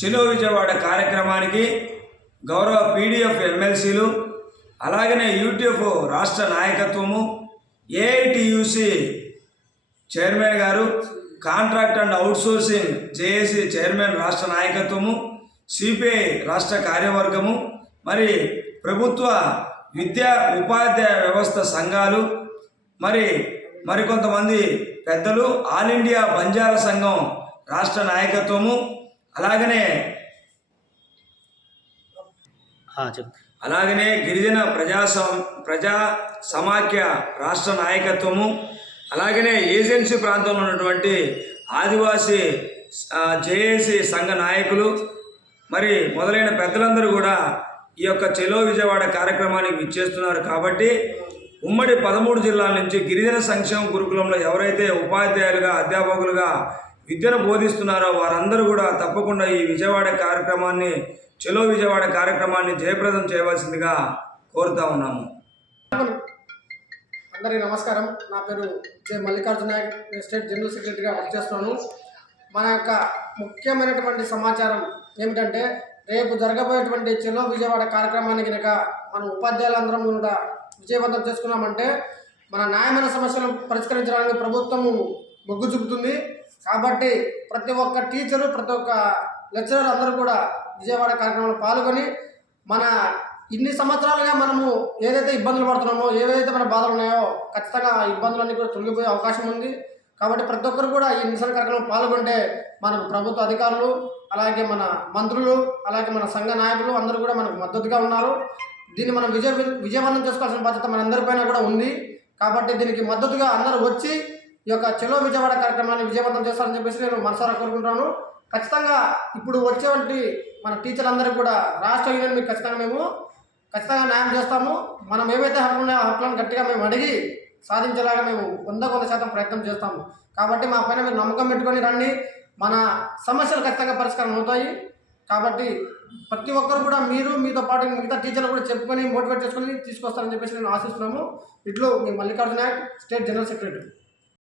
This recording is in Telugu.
చెలో విజయవాడ కార్యక్రమానికి గౌరవ పీడిఎఫ్ ఎమ్మెల్సీలు అలాగనే యూట్యూబ్ రాష్ట్ర నాయకత్వము ఏఐటియుసి చైర్మన్ గారు contract and outsourcing JAC chairman రాష్ట్ర నాయకత్వము సిపిఐ రాష్ట్ర కార్యవర్గము మరి ప్రభుత్వ విద్యా ఉపాధ్యాయ వ్యవస్థ సంఘాలు మరి మరికొంతమంది పెద్దలు ఆల్ ఇండియా బంజారా సంఘం రాష్ట్ర నాయకత్వము అలాగనే అలాగనే గిరిజన ప్రజా ప్రజా సమాఖ్య రాష్ట్ర నాయకత్వము అలాగనే ఏజెన్సీ ప్రాంతంలో ఉన్నటువంటి ఆదివాసీ జేఏసీ సంఘ నాయకులు మరి మొదలైన పెద్దలందరూ కూడా ఈ యొక్క చెలో విజయవాడ కార్యక్రమానికి విచ్చేస్తున్నారు కాబట్టి ఉమ్మడి పదమూడు జిల్లాల నుంచి గిరిజన సంక్షేమ గురుకులంలో ఎవరైతే ఉపాధ్యాయులుగా అధ్యాపకులుగా విద్యను బోధిస్తున్నారో వారందరూ కూడా తప్పకుండా ఈ విజయవాడ కార్యక్రమాన్ని చెలో విజయవాడ కార్యక్రమాన్ని జయప్రదం చేయవలసిందిగా కోరుతా ఉన్నాము. అందరికీ నమస్కారం. నా పేరు J. Mallikarjuna Nayak. State general సెక్రటరీగా వర్క్ చేస్తున్నాను. మన యొక్క ముఖ్యమైనటువంటి సమాచారం ఏమిటంటే రేపు జరగబోయేటువంటి చెలో విజయవాడ కార్యక్రమాన్ని కనుక మన ఉపాధ్యాయులందరం కూడా విజయవంతం చేసుకున్నామంటే మన న్యాయమైన సమస్యలను పరిష్కరించడానికి ప్రభుత్వము మొగ్గు చూపుతుంది. కాబట్టి ప్రతి ఒక్క టీచరు ప్రతి ఒక్క లెక్చరర్ అందరూ కూడా విజయవాడ కార్యక్రమంలో పాల్గొని మన ఇన్ని సంవత్సరాలుగా మనము ఏదైతే ఇబ్బందులు పడుతున్నామో ఏవైతే మన బాధలు ఉన్నాయో ఖచ్చితంగా ఆ ఇబ్బందులన్నీ కూడా తొలగిపోయే అవకాశం ఉంది. కాబట్టి ప్రతి ఒక్కరు కూడా ఈ నిరసన కార్యక్రమంలో పాల్గొంటే మనకు ప్రభుత్వ అధికారులు అలాగే మన మంత్రులు అలాగే మన సంఘ నాయకులు అందరూ కూడా మనకు మద్దతుగా ఉన్నారు. దీన్ని మనం విజయ విజయవంతం చేసుకోవాల్సిన బాధ్యత మనందరిపైన కూడా ఉంది. కాబట్టి దీనికి మద్దతుగా అందరూ వచ్చి ఈ యొక్క చెలో విజయవాడ కార్యక్రమాన్ని విజయవంతం చేస్తారని చెప్పేసి నేను మనసారా కోరుకుంటున్నాను. ఖచ్చితంగా ఇప్పుడు వచ్చేవంటి మన టీచర్లందరికీ కూడా రాష్ట్ర యూనియన్ మీకు ఖచ్చితంగా మేము ఖచ్చితంగా న్యాయం చేస్తాము. మనం ఏవైతే హక్కులు ఆ హక్కులను గట్టిగా మేము అడిగి సాధించేలాగా మేము వంద వంద శాతం ప్రయత్నం చేస్తాము. కాబట్టి మా పైన మీరు నమ్మకం పెట్టుకొని రండి. మన సమస్యలు ఖచ్చితంగా పరిష్కారం అవుతాయి. కాబట్టి ప్రతి ఒక్కరు కూడా మీరు మీతో పాటు మిగతా టీచర్లు కూడా చెప్పుకొని మోటివేట్ చేసుకొని తీసుకొస్తారని చెప్పేసి నేను ఆశిస్తున్నాము. ఇట్లు మీ మల్లికార్జున స్టేట్ జనరల్ సెక్రటరీ.